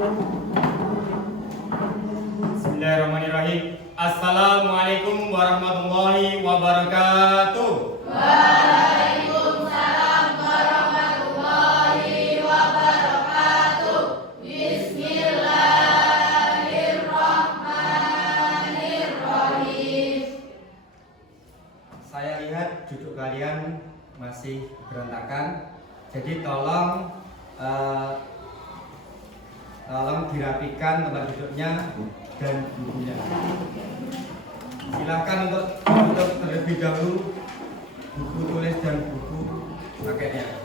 Bismillahirrahmanirrahim. Assalamualaikum warahmatullahi wabarakatuh. Waalaikumsalam warahmatullahi wabarakatuh. Bismillahirrahmanirrahim. Saya lihat duduk kalian masih berantakan. Jadi tolong dirapikan tempat duduknya dan bukunya. Silakan untuk terlebih dahulu buku tulis dan buku pakainya.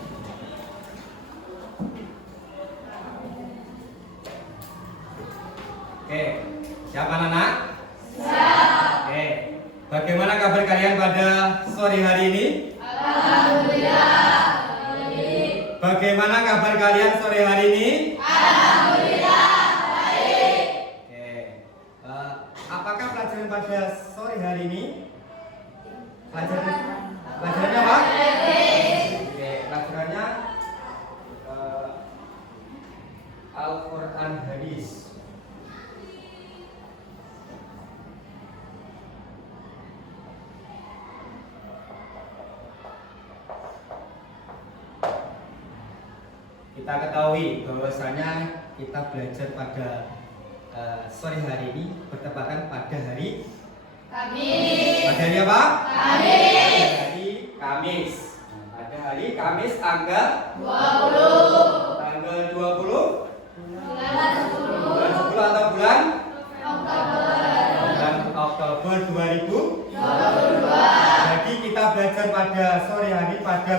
Oke, siapa anak? Siap. Oke, bagaimana kabar kalian pada sore hari ini? Alhamdulillah. Bagaimana kabar kalian sore hari ini? Alhamdulillah baik. Oke, apakah pelajaran pada sore hari ini? Pelajarannya apa? Oke, pelajarannya Al-Quran Hadis. Kita ketahui bahwasanya kita belajar pada sore hari ini bertepatan pada hari Kamis. pada hari apa? Kamis. Pada hari Kamis. Pada hari Kamis tanggal 20. tanggal 20 Bulan 10. bulan 10 atau bulan Oktober. Oktober 2022. 22. Jadi kita belajar pada sore hari pada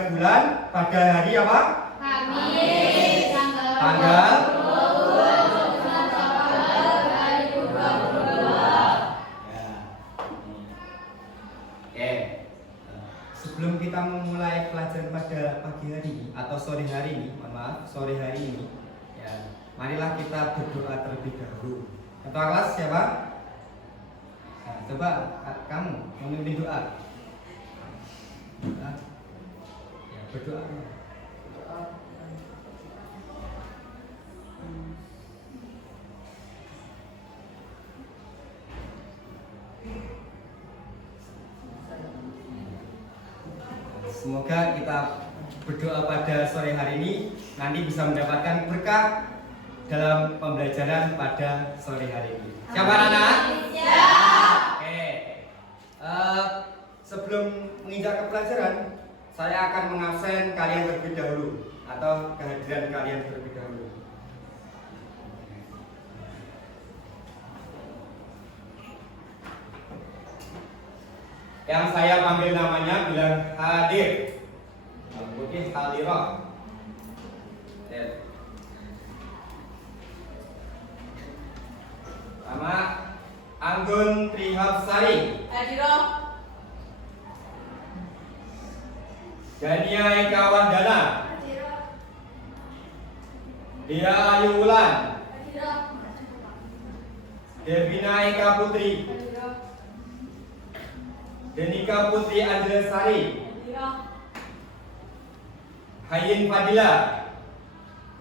hari apa? Kamis. Tanggal 20 bulan Oktober 2022. Ya. Oke. Sebelum kita memulai pelajaran pada pagi hari ini atau sore hari ini, mohon maaf, sore hari ini, ya, marilah kita berdoa terlebih dahulu. Ketua kelas siapa? Nah, coba kamu memimpin doa. Ya, berdoa. Semoga kita berdoa pada sore hari ini nanti bisa mendapatkan berkah dalam pembelajaran pada sore hari ini. Siapa anak? Siap. Oke. Sebelum menginjak ke pelajaran, saya akan mengabsen kalian terlebih dahulu atau kehadiran kalian terlebih dahulu. Yang saya panggil namanya bilang hadir. Putih hadirah. Sama Anggun Trihapsari. Hadiroh. Dania Eka Wardana. Hadiroh. Dia Ayu Wulan. Hadiroh. Devina Eka Putri. Hadiroh. Denika Putri Anjelsari. Hadiroh. Hayin Fadila.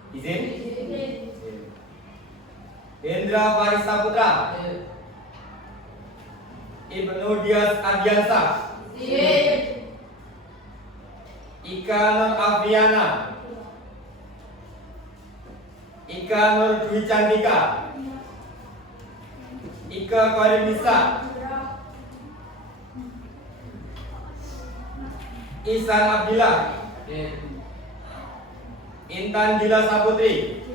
Izin. Hendra Farisa Putra. Ibnu Dias Adiansa. Izin. Ika Nur Afriana. Ika Nur Dwi Candika. Ika Qarinisa. Ihsan Abdillah. Intan Dila Saputri.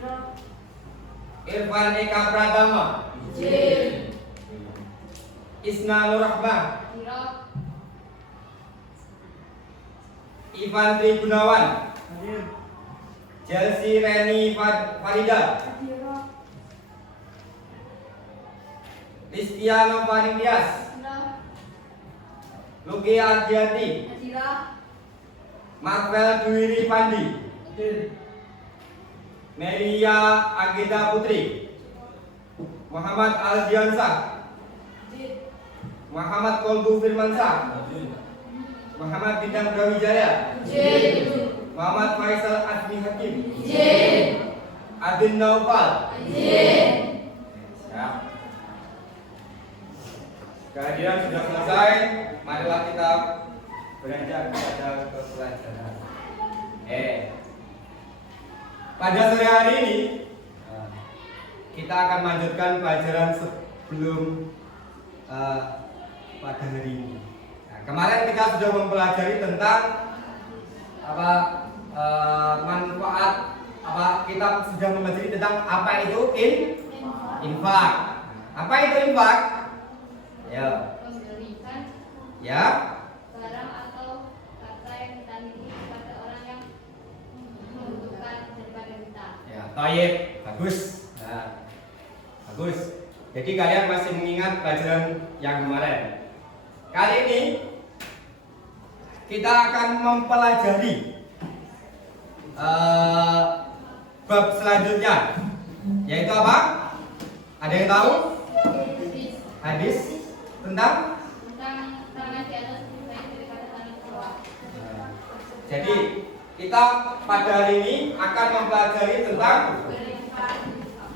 Irfan Eka Pratama. Izin. Isna Nur Rahmah. Hadiroh. Ivan Tri Gunawan. Chelsea Reni Farida. Hadiroh. Listiano Paningdias. Hadiroh. Luki Ardianti. Hadiroh. Marvel Dwiri Pandi. Melia Agita Putri. Muhammad Aldiansah. Muhammad Kolbu Firmansyah. Muhammad Bintang Brawijaya. Izin. Muhammad Faisal Azmi Hakim. Izin. Adin Naufal. Izin. Siap. Kehadiran sudah selesai. Marilah kita beranjak pada pelajaran. Pada sore hari ini kita akan melanjutkan pelajaran sebelum pada hari ini. Nah, kemarin kita sudah mempelajari tentang manfaat kita sudah mempelajari tentang apa itu infak. Apa itu infak? Ya. Memberikan Ya. barang atau harta yang kita miliki kepada orang yang membutuhkan daripada kita. Ya, tayyib, bagus. Nah, bagus. Jadi kalian masih mengingat pelajaran yang kemarin. Kali ini kita akan mempelajari bab selanjutnya, yaitu apa? Ada yang tahu? Hadis tentang? Tangan di atas lebih baik daripada tangan di bawah. Jadi kita pada hari ini akan mempelajari tentang Berinfak.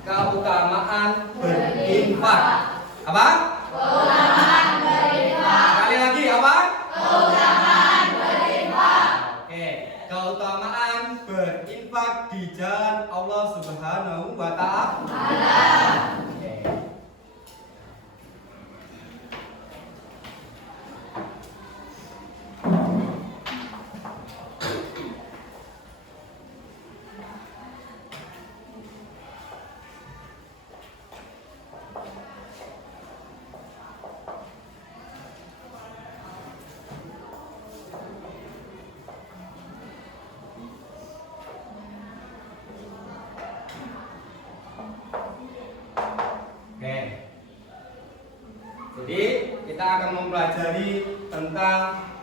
keutamaan berinfak. Apa? Keutamaan berinfak. Sekali lagi apa? Keutamaan berinfak. Oke, keutamaan berinfak di jalan Allah Subhanahu wa Ta'ala. Oke. Oke. Jadi kita akan mempelajari tentang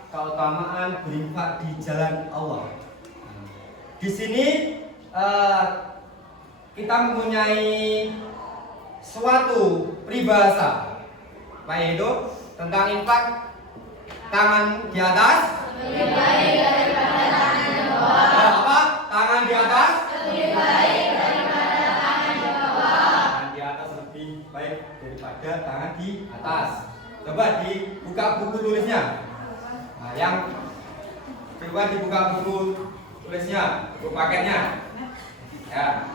keutamaan berinfak di jalan Allah. Di sini kita mempunyai suatu peribahasa, apa itu? Tentang infak, tangan di atas Lebih baik daripada tangan di bawah. apa? Tangan di atas. Lebih baik daripada tangan di bawah. Tangan di atas lebih baik daripada tangan di atas. Coba dibuka buku tulisnya. Nah, yang coba dibuka buku tulisnya, buku paketnya. Ya,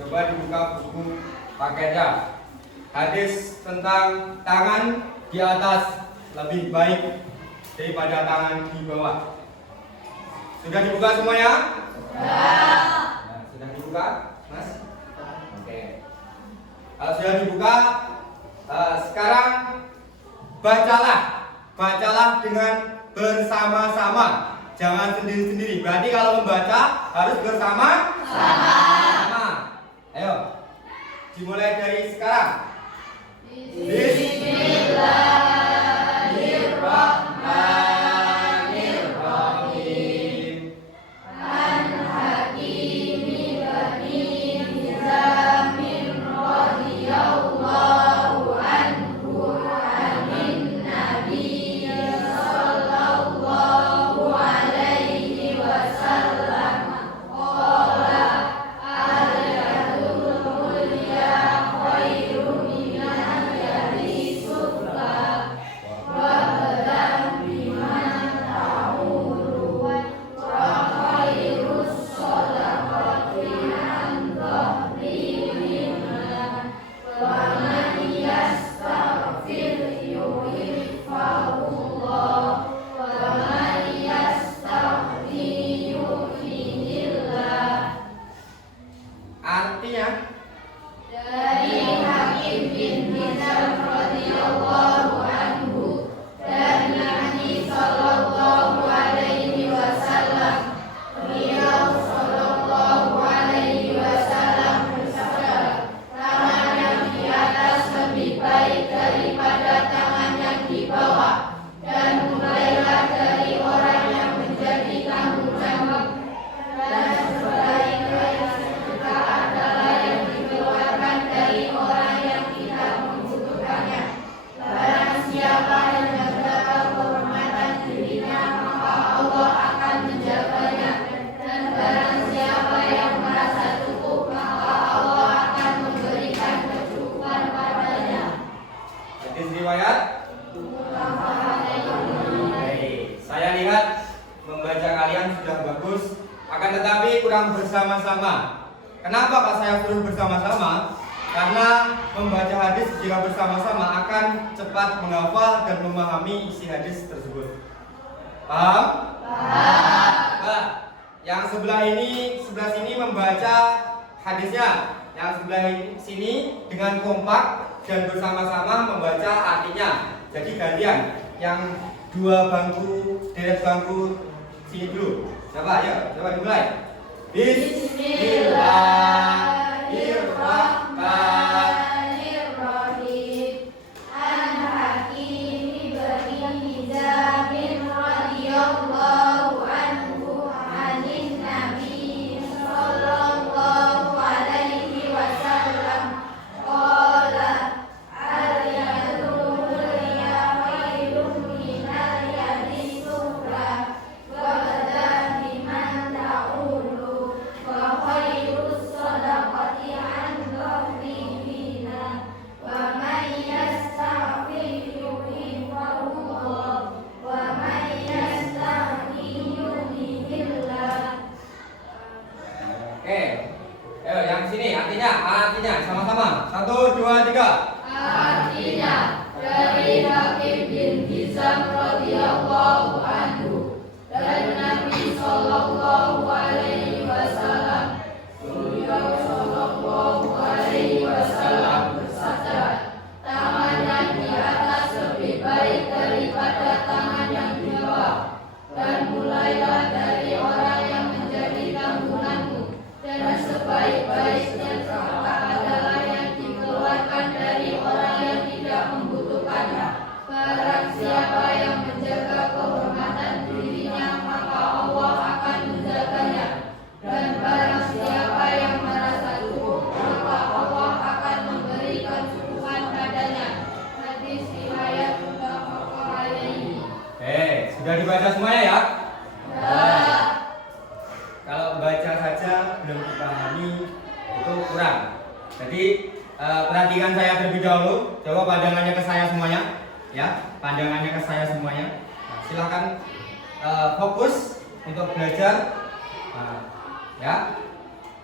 coba dibuka buku paketnya. Hadis tentang tangan di atas lebih baik daripada tangan di bawah. Sudah dibuka semuanya? Nah, sudah dibuka, Mas? Oke. Kalau sudah dibuka, sekarang bacalah dengan bersama-sama, jangan sendiri-sendiri. Berarti kalau membaca harus bersama-sama. Ayo, dimulai dari sekarang. Bismillahirrahmanirrahim. orang bersama-sama. Kenapa Kak saya suruh bersama-sama? Karena membaca hadis jika bersama-sama akan cepat menghafal dan memahami isi hadis tersebut. Paham? Paham. Nah, yang sebelah sini membaca hadisnya, yang sebelah sini dengan kompak dan bersama-sama membaca artinya. Jadi gantian. Yang dua deret bangku sini dulu. Coba dimulai. Bismillahirrahmanirrahim. An Hakim bin Hizam radhiyallahu anhu anin Nabi sallallahu alaihi wasallam qala al-yadul khairun minal yadi sufla wa badani man ta'ulu wa khairus sadaqati an dhahrina wa man yastaghfir yuhibbuhu wa man yastaghni yuhibbillah. Oke. Ayo yang sini artinya sama-sama. 1, 2, 3. Artinya dari Hakim bin Hizam radhiyallahu anhu dari Nabi sallallahu alaihi wasallam, beliau sallallahu alaihi wasallam bersabda, tangan yang di atas lebih baik daripada tangan yang di bawah, dan mulailah dari orang yang menjadi tanggunganmu, dan sebaik-baik sedekah adalah yang dikeluarkan dari orang yang tidak membutuhkannya. Barang siapa yang menjaga kehormatan dirinya, maka Allah akan menjaganya. Dan barang siapa yang merasa cukup, maka Allah akan memberi kecukupan padanya. Hadis riwayat muttafaq alaihi. Sudah dibaca semuanya ya? Ya. Kalau baca saja belum dipahami itu kurang. Jadi perhatikan saya terlebih dahulu. Coba pandangannya ke saya semuanya, ya. Pandangannya ke saya semuanya. Nah, silakan fokus untuk belajar. Nah, ya.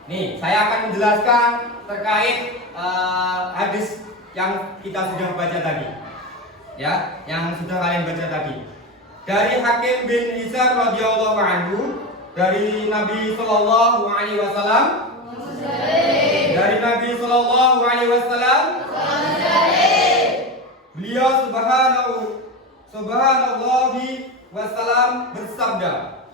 Nih, saya akan menjelaskan terkait hadis yang kita sudah baca tadi, ya, yang sudah kalian baca tadi. Dari Hakim bin Hizam radhiyallahu anhu, dari Nabi sallallahu alaihi wasallam. Dari Nabi sallallahu alaihi wasallam. Beliau subhanallahi wasallam bersabda,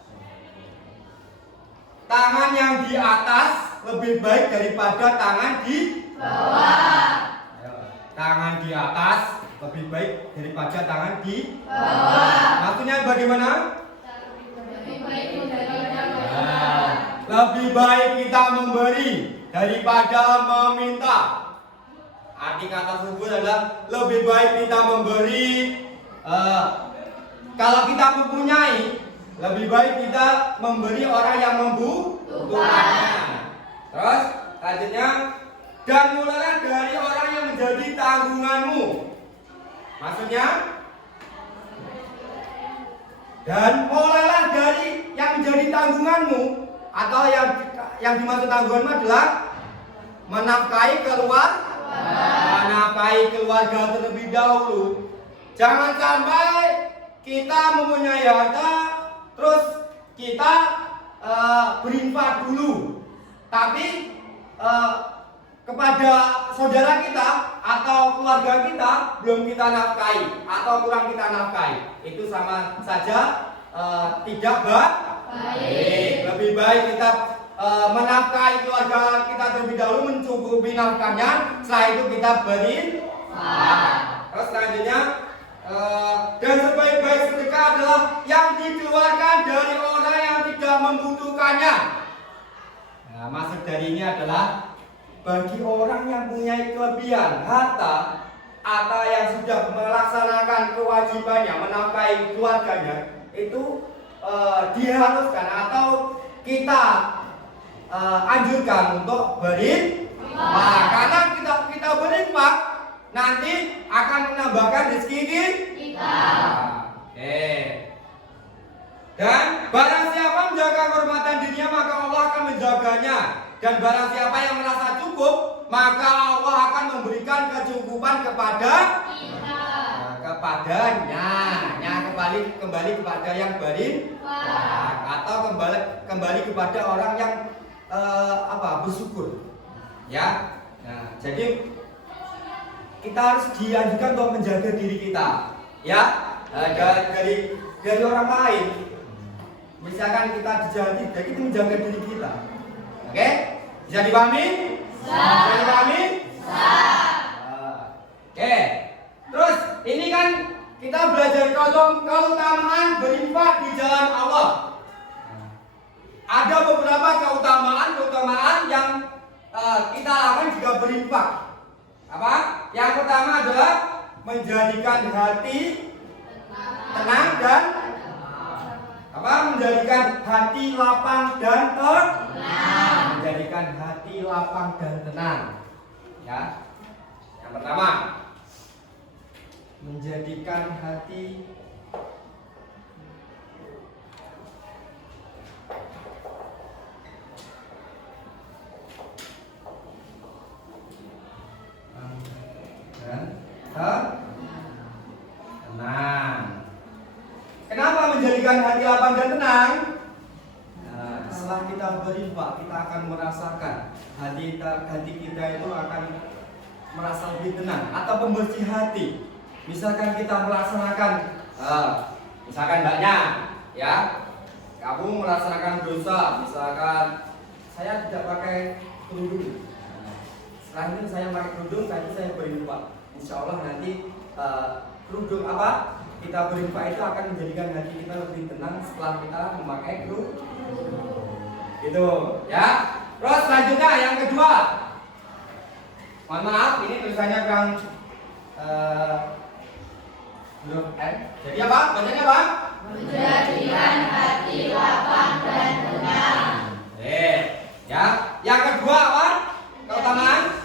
tangan yang di atas lebih baik daripada tangan di Bawah. Tangan di atas lebih baik daripada tangan di Bawah. Maksudnya bagaimana? Lebih baik daripada Nah, lebih baik kita memberi daripada meminta. Arti kata tersebut adalah lebih baik kita memberi. Kalau kita mempunyai, lebih baik kita memberi orang yang membutuhkannya. Terus lanjutnya, dan mulailah dari orang yang menjadi tanggunganmu. Maksudnya, dan mulailah dari yang menjadi tanggunganmu, atau yang dimaksud tanggunganmu adalah menafkahi keluarga terlebih dahulu. Jangan sampai kita mempunyai harta terus kita berinfak dulu, tapi kepada saudara kita atau keluarga kita belum kita nafkahi atau kurang kita nafkahi. Itu sama saja tidak baik. Lebih baik kita menafkahi keluarga kita terlebih dahulu, mencukupi nafkahnya, setelah itu kita beri. Terus selanjutnya, dan sebaik-baik sedekah adalah yang dikeluarkan dari orang yang tidak membutuhkannya. Nah, maksud dari ini adalah bagi orang yang punya kelebihan harta atau yang sudah melaksanakan kewajibannya menafkahi keluarganya, itu diharuskan atau kita anjurkan untuk berinfak. Nah, karena kita berinfak nanti akan menambahkan rezeki kita. Dan barang siapa menjaga kehormatan dirinya, maka Allah akan menjaga kepadanya. Dan barang siapa yang merasa cukup, maka Allah akan memberikan kecukupan kepada kita. kepadanya. Kembali kepada yang beriman, atau kembali kepada orang yang bersyukur. Ya. Nah, jadi kita harus dianjurkan untuk menjaga diri kita, ya, dari orang lain. Misalkan kita dijahati, jadi kita menjaga diri kita. Oke? Bisa dipahami? Bisa dipahami? Oke. Terus ini kan kita belajar keutamaan berinfak di jalan Allah. Ada beberapa keutamaan yang kita lakukan jika berinfak. Apa? Yang pertama adalah menjadikan hati tenang dan menjadikan hati lapang dan tenang. Menjadikan hati lapang dan tenang. Ya. Yang pertama, menjadikan hati dan tenang. Kenapa menjadikan hati lapang dan tenang? Nah, setelah kita berinfak, kita akan merasakan hati kita itu akan merasa lebih tenang atau pembersih hati. Misalkan kita melaksanakan, misalkan mbaknya, ya, kamu melaksanakan dosa, misalkan saya tidak pakai kerudung. Setelah ini saya pakai kerudung, nanti saya berinfak. Insya Allah nanti kerudung kita berinfak itu akan menjadikan hati kita lebih tenang setelah kita memakai kerudung. Gitu, ya. Terus selanjutnya yang kedua. Mohon maaf, ini tulisannya kurang belum N. Jadi apa? Bacanya apa? Menjadikan hati lapang dan tenang. Ya. Yang kedua apa? Keutamaan?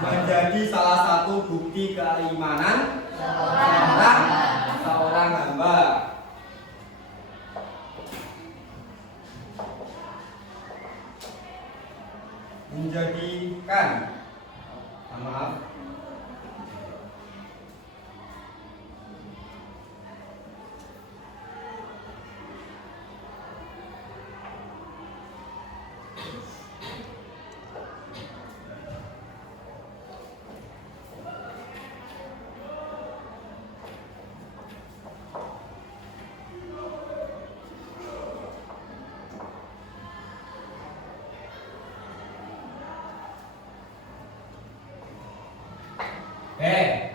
Menjadi salah satu bukti keimanan seorang hamba. Menjadikan, maaf,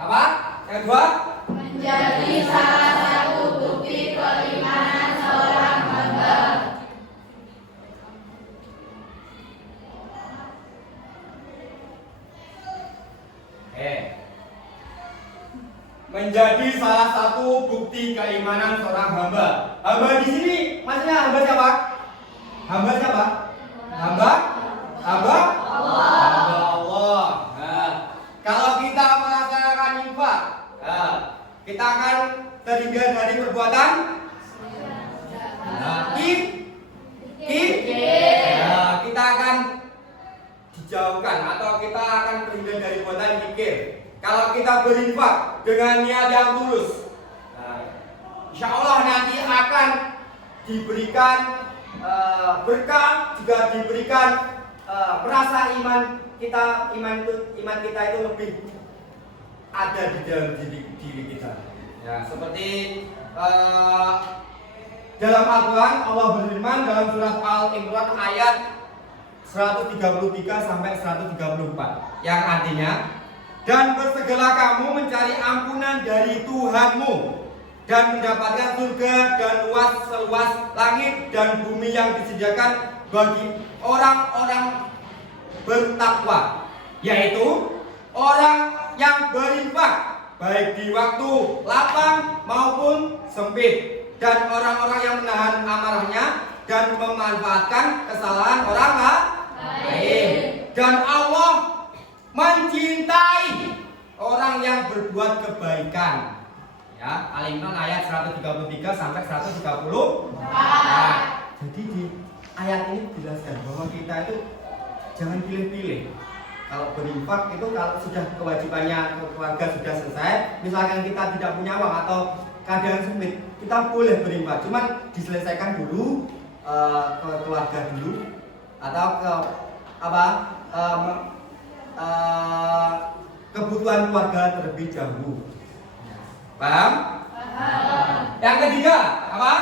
apa? Yang kedua? Menjadi salah satu bukti keimanan seorang hamba. Menjadi salah satu bukti keimanan seorang hamba. Hamba di sini maksudnya hamba siapa? Hamba siapa? Hamba Allah. Nah, kalau kita melaksanakan infak, kita akan terhindar dari perbuatan kita akan dijauhkan atau kita akan terhindar dari perbuatan kikir. Kalau kita berinfak dengan niat yang tulus, insya Allah nanti akan diberikan berkah, juga diberikan merasa iman kita itu lebih ada di dalam diri kita. Ya, seperti dalam Al-Quran Allah berfirman dalam surat Al-Imran ayat 133 sampai 134 yang artinya, dan bersegeralah kamu mencari ampunan dari Tuhanmu dan mendapatkan surga dan luas seluas langit dan bumi yang disediakan bagi orang-orang bertakwa, yaitu orang yang berinfak baik di waktu lapang maupun sempit, dan orang-orang yang menahan amarahnya dan memanfaatkan kesalahan orang lain. Dan Allah mencintai orang yang berbuat kebaikan. Ya, Ya, Ali Imran ayat 133 sampai 134. Nah, jadi di ayat ini dijelaskan bahwa kita itu jangan pilih-pilih. Kalau berinfak itu kalau sudah kewajibannya keluarga sudah selesai, misalkan kita tidak punya uang atau keadaan sempit, kita boleh berinfak. Cuman diselesaikan dulu ke keluarga dulu atau ke kebutuhan keluarga terlebih dahulu. Paham? Paham. Yang ketiga apa?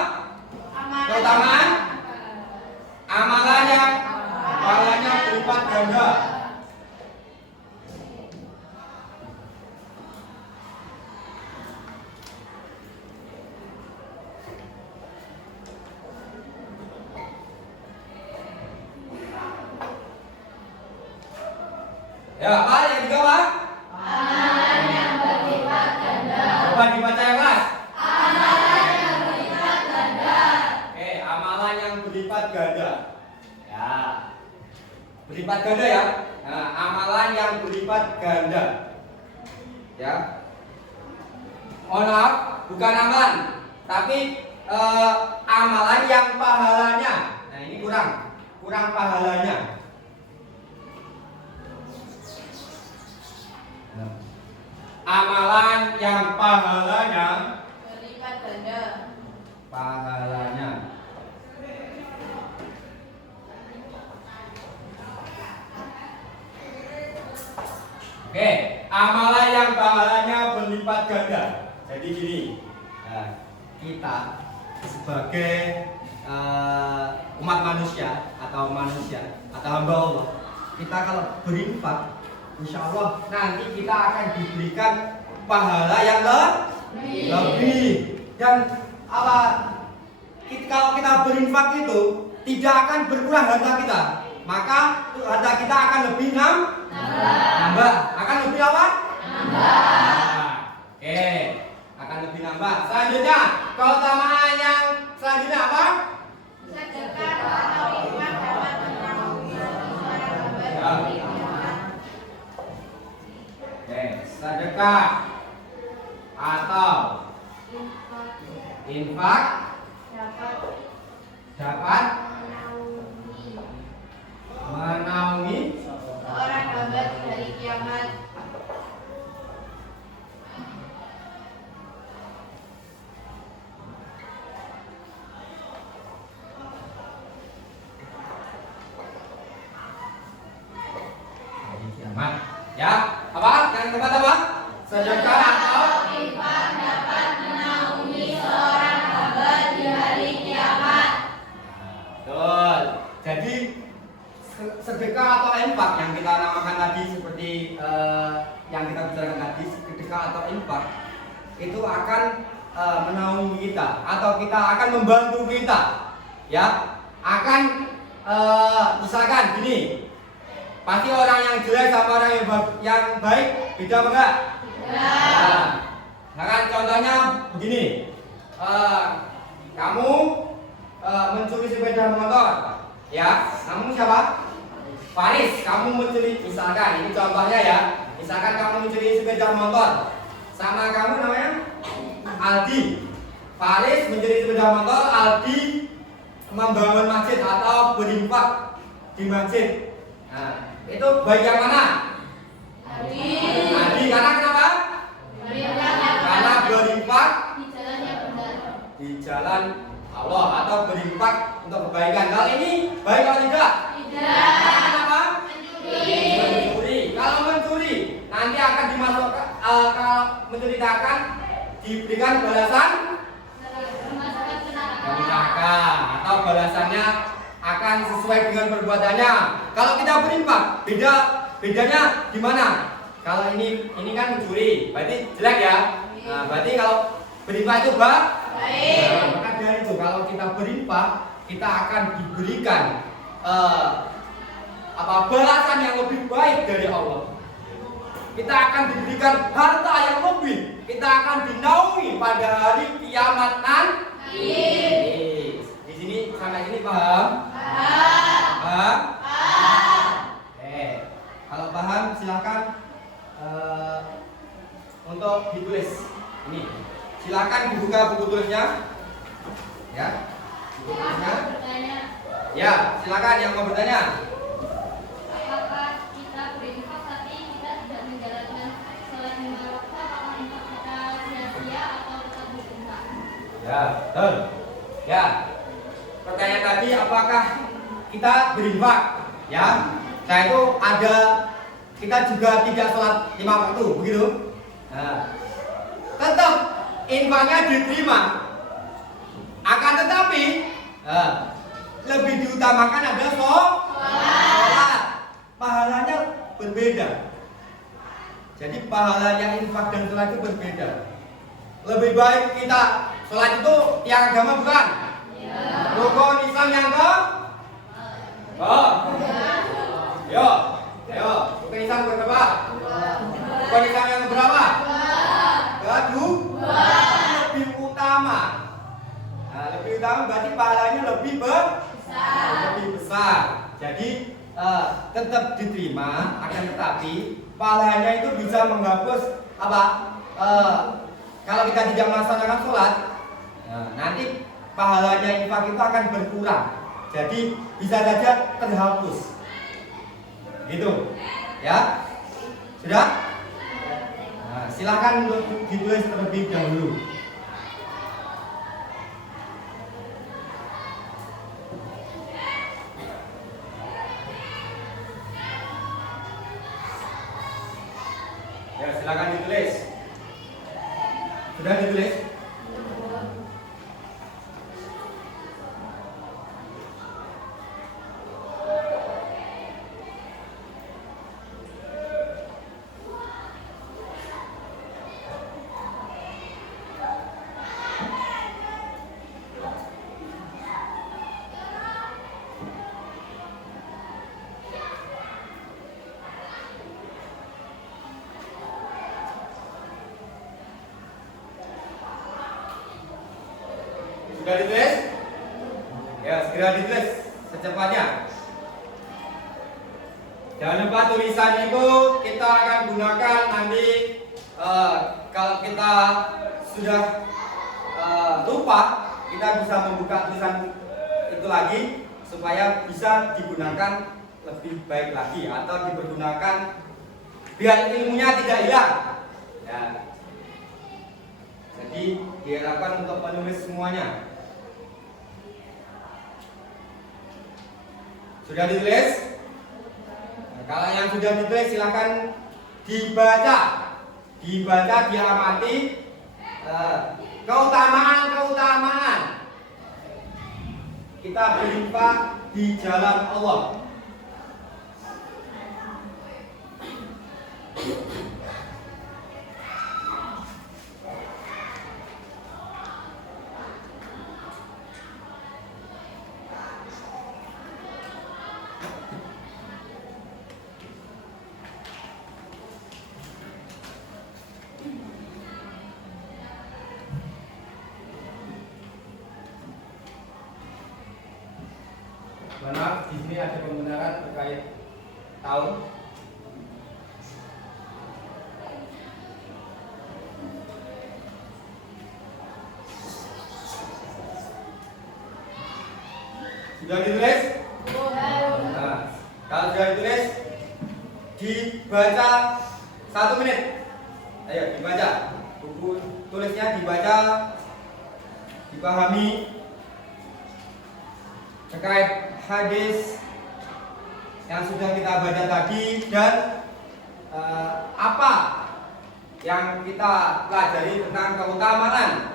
Keutamaan amalan yang pahalanya berlipat ganda. Ya, apa yang ketiga apa? Amalan yang berlipat ganda. Coba dibaca yang keras. Amalan yang berlipat ganda. Oke, amalan yang berlipat ganda. Ya. Berlipat ganda ya. Nah, amalan yang berlipat ganda. Ya. Mohon maaf, bukan amalan, tapi amalan yang pahalanya. Nah, ini kurang pahalanya. Amalan yang pahalanya Berlipat ganda. pahalanya. Oke, amalan yang pahalanya berlipat ganda. Jadi gini, nah, kita sebagai umat manusia atau hamba Allah, kita kalau berinfak, insya Allah nanti kita akan diberikan pahala yang lebih. Dan kalau kita berinfak itu tidak akan berkurang harta kita, maka harta kita akan lebih nambah. Akan lebih apa? Nambah. Oke, akan lebih nambah. Selanjutnya, keutamaan yang selanjutnya apa? Sedekah atau infak dapat menaungi seorang hamba di hari kiamat. Oke, sedekah atau infak dapat menaungi seorang hamba di hari kiamat. kiamat. Ya, apa? Yang keempat apa? Sedekah atau infak dapat menaungi seorang hamba di hari kiamat. betul. Jadi sedekah atau infak yang kita namakan tadi seperti yang kita bicarakan tadi, sedekah atau infak itu akan menaungi kita atau kita akan membantu kita, ya. Akan misalkan gini, pasti orang yang jelek sama orang yang baik beda apa enggak? Nah, kan contohnya begini, kamu mencuri sepeda motor, ya, kamu siapa? Faris, kamu mencuri, misalkan ini contohnya ya, misalkan kamu mencuri sepeda motor, sama kamu namanya Aldi. Faris mencuri sepeda motor, Aldi membangun masjid atau berinfak di masjid. Nah, itu baik yang mana? Aldi, karena kenapa? Karena berinfak Di jalan yang benar. di jalan Allah atau berinfak untuk kebaikan. Kalau ini baik atau tidak? Tidak. Kenapa? Mencuri. Mencuri. Kalau mencuri nanti akan dimasukkan kalau menceritakan diberikan balasan Masukkan ke neraka. neraka atau balasannya akan sesuai dengan perbuatannya. Kalau kita berinfak, bedanya di mana? Kalau ini kan mencuri, berarti jelek ya. Nah, berarti kalau berinfak itu baik. Nah, maka dari itu kalau kita berinfak, kita akan diberikan balasan yang lebih baik dari Allah. Kita akan diberikan harta yang lebih. Kita akan dinaungi pada hari kiamat nanti. Di sini sampai sini paham? Paham? Kalau paham silakan untuk ditulis. Ini Silakan dibuka buku tulisnya. Ya. Buku tulisnya. Bertanya, Ya, silakan yang mau bertanya. apakah kita berinfak tapi kita tidak menjalankan sholat 5 waktu? Apakah infak kita sia-sia atau tetap berinfak? Ya, betul. Ya. Pertanyaan tadi apakah kita berinfak? Ya. Nah, itu ada kita juga tidak sholat 5 waktu, begitu? Nah, tetap infaknya diterima. Akan tetapi lebih diutamakan ada sholat. Pahalanya berbeda. Jadi pahalanya infak dan sholat itu berbeda. Lebih baik kita sholat itu tiang agama bukan? Rukun Islam yang ke? Yo, ayo. Rukun Islam yang berapa? Rukun Islam yang berapa? Kedua. Lebih utama. Nah, lebih utama berarti pahalanya lebih besar. Jadi tetap diterima, akan tetapi pahalanya itu bisa menghapus apa? Kalau kita tidak melaksanakan sholat, nanti pahalanya infak itu akan berkurang. Jadi bisa saja terhapus. Gitu, ya? Sudah? Nah, silakan untuk ditulis terlebih dahulu. Ya, silakan ditulis. Sudah ditulis? Sudah ditulis? Ya, segera ditulis secepatnya. Jangan lupa tulisan itu kita akan gunakan nanti kalau kita sudah lupa, kita bisa membuka tulisan itu lagi supaya bisa digunakan lebih baik lagi atau dipergunakan biar ilmunya tidak hilang. Ya. Jadi diharapkan untuk menulis semuanya. Sudah ditulis? Nah, kalau yang sudah ditulis silakan dibaca, diamati keutamaan kita berinfak di jalan Allah. Maaf, di sini ada pembenaran terkait tahun. Sudah ditulis? Nah, kalau sudah ditulis, dibaca 1 menit. Ayo dibaca. Buku tulisnya dibaca, dipahami terkait hadis yang sudah kita baca tadi dan apa yang kita pelajari tentang keutamaan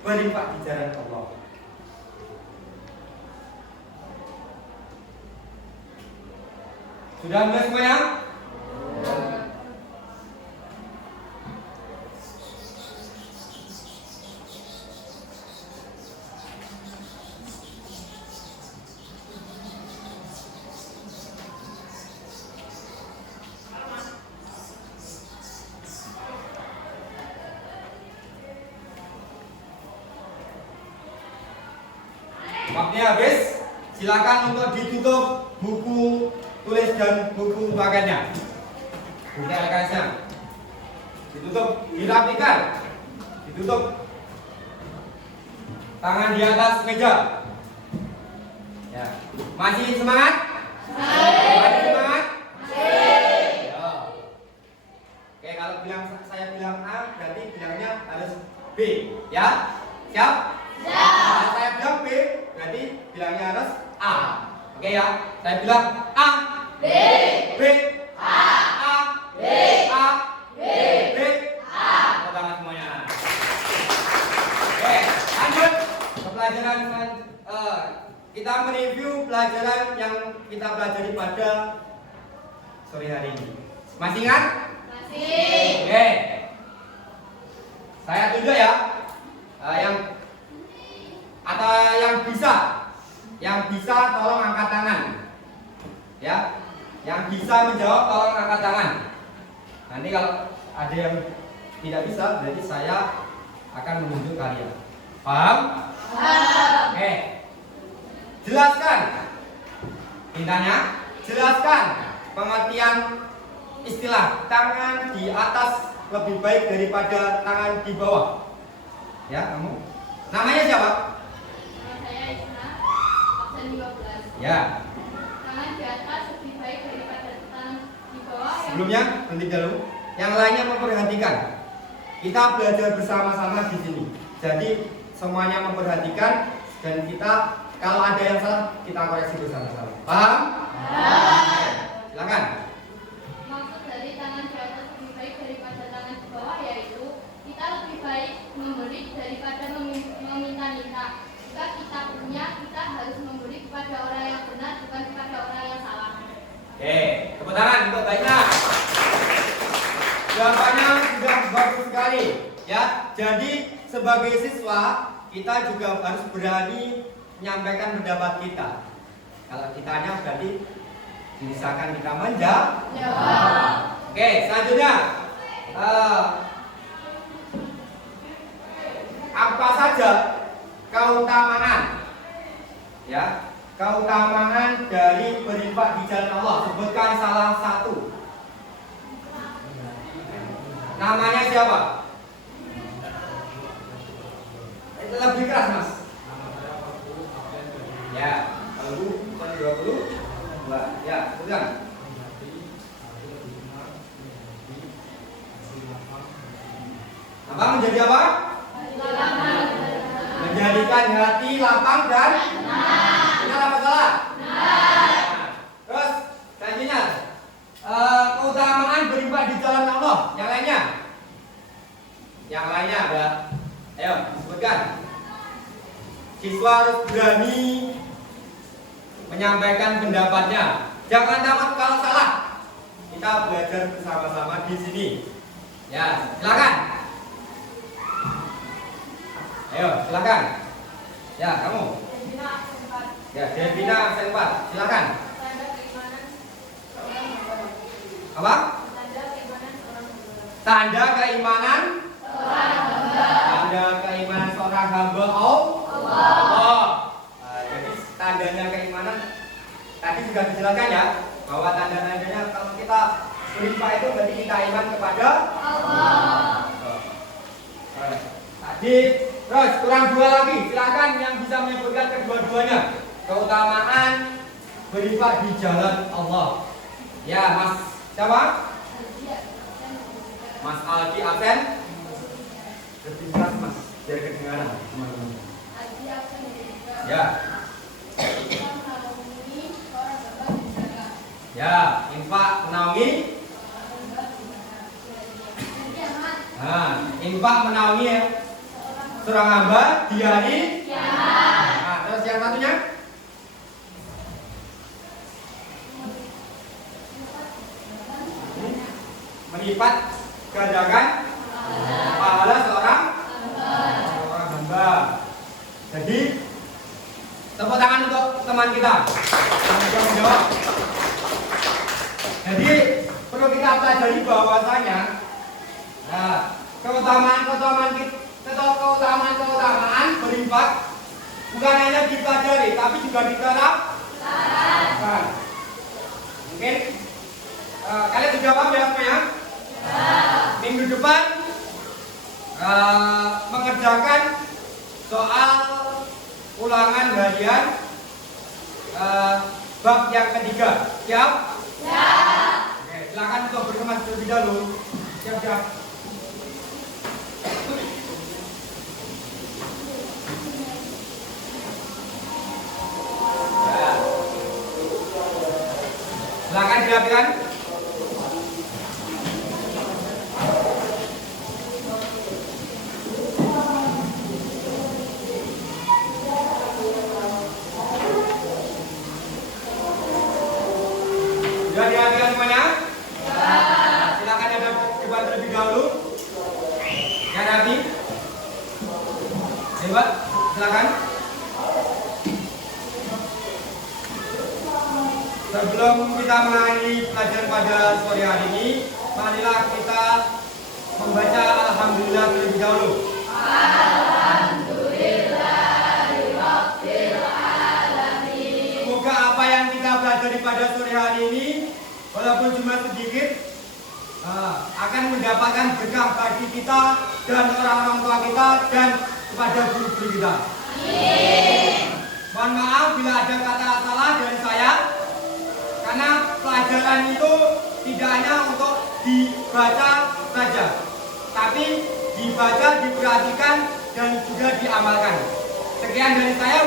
berinfak di jalan Allah. Sudah mulai semuanya? Waktunya habis, silakan untuk ditutup buku tulis dan buku pakainya, buku LKS-nya. Ditutup, dirapikan, ditutup. Tangan di atas meja. Ya, masih semangat? Masih semangat? Ya. Oke, kalau saya bilang A, berarti bilangnya harus B, ya? Siap? Kalau saya bilang B, berarti bilangnya harus A. Oke ya, saya bilang A, B, A, B, tepuk tangan semuanya. Oke, lanjut ke pelajaran kita mereview pelajaran yang kita pelajari pada sore hari ini. Masih ingat? Masih. Oke. Saya tunjuk ya. Yang bisa tolong angkat tangan. Ya. Yang bisa menjawab tolong angkat tangan. Nanti kalau ada yang tidak bisa, berarti saya akan menunjuk kalian. Paham? Paham. Oke. Jelaskan. Mintanya, jelaskan pengertian istilah tangan di atas lebih baik daripada tangan di bawah. Ya, kamu. Namanya siapa? Nama saya Isna, absen 12. Ya. Tangan di atas lebih baik daripada tangan di bawah. Sebelumnya, nanti dulu. Yang lainnya memperhatikan. Kita belajar bersama-sama di sini. Jadi semuanya memperhatikan dan kita kalau ada yang salah kita koreksi bersama-sama. Paham? Paham. Silakan. Maksud dari tangan di atas lebih baik daripada tangan di bawah yaitu kita lebih baik memberi daripada meminta-minta. Jika kita punya, kita harus memberi kepada orang yang benar, bukan kepada orang yang salah. Oke, tepuk tangan untuk Baikna. Jawabannya sudah bagus sekali, ya. Jadi sebagai siswa kita juga harus berani menyampaikan pendapat kita. Kalau kitanya berarti misalkan kita menjawab. Oke, selanjutnya apa saja keutamaan, ya, keutamaan dari berinfak di jalan Allah? Sebutkan salah satu. Namanya siapa? Lebih keras, Mas. Ya, kalau 22. Ya, pegang. Apa menjadi apa? Menjadikan hati lapang dan benar apa salah? Terus selanjutnya keutamaan berinfak di jalan Allah. Yang lainnya? Yang lainnya ada. Ayo disebutkan. Siswa harus berani menyampaikan pendapatnya. Jangan takut kalau salah. Kita belajar bersama-sama di sini. Ya, silakan. Ayo, silakan. Ya, kamu. Ya, Devina Senpat, silakan. Apa? Tanda keimanan. Tanda keimanan seorang hamba Allah. Jadi tandanya keimanan tadi sudah dijelaskan ya, bahwa tanda-tandanya kalau kita berinfak itu berarti kita iman kepada Allah. Tadi terus kurang 2 lagi, silakan yang bisa menyebutkan kedua-duanya. Keutamaan berinfak di jalan Allah. Ya, Mas siapa? Mas Aldi absen. Lebih keras, Mas, biar kedengaran teman-teman. Ya. Ya, infak menaungi. Nah, infak menaungi ya. Seorang hamba di hari. Nah, terus yang satunya? Melipat gandakan pahala seorang hamba. Jadi tepuk tangan untuk teman kita yang sudah menjawab. Jadi perlu kita pelajari bahwasanya keutamaan berinfak bukan hanya dipelajari tapi juga diterapkan. Mungkin kalian sudah paham ya semuanya? Minggu depan mengerjakan soal ulangan harian bab yang ketiga. Siap? Siap. Oke, silakan untuk berkemas terlebih dahulu. Siap-siap. Silakan dirapikan. Sudah dirapikan semuanya? Ya. Silakan ada debat terlebih dahulu. Yang rapi. Debat, silakan. Sebelum kita mengakhiri pelajaran pada sore hari ini, marilah kita membaca Alhamdulillah terlebih dahulu. Semoga apa yang kita pelajari pada sore hari ini, walaupun cuma sedikit, akan mendapatkan berkah bagi kita dan orang-orang tua kita dan kepada guru-guru kita. Mohon maaf bila ada kata salah dari saya. Karena pelajaran itu tidak hanya untuk dibaca saja, tapi dibaca, diperhatikan, dan juga diamalkan. Sekian dari saya.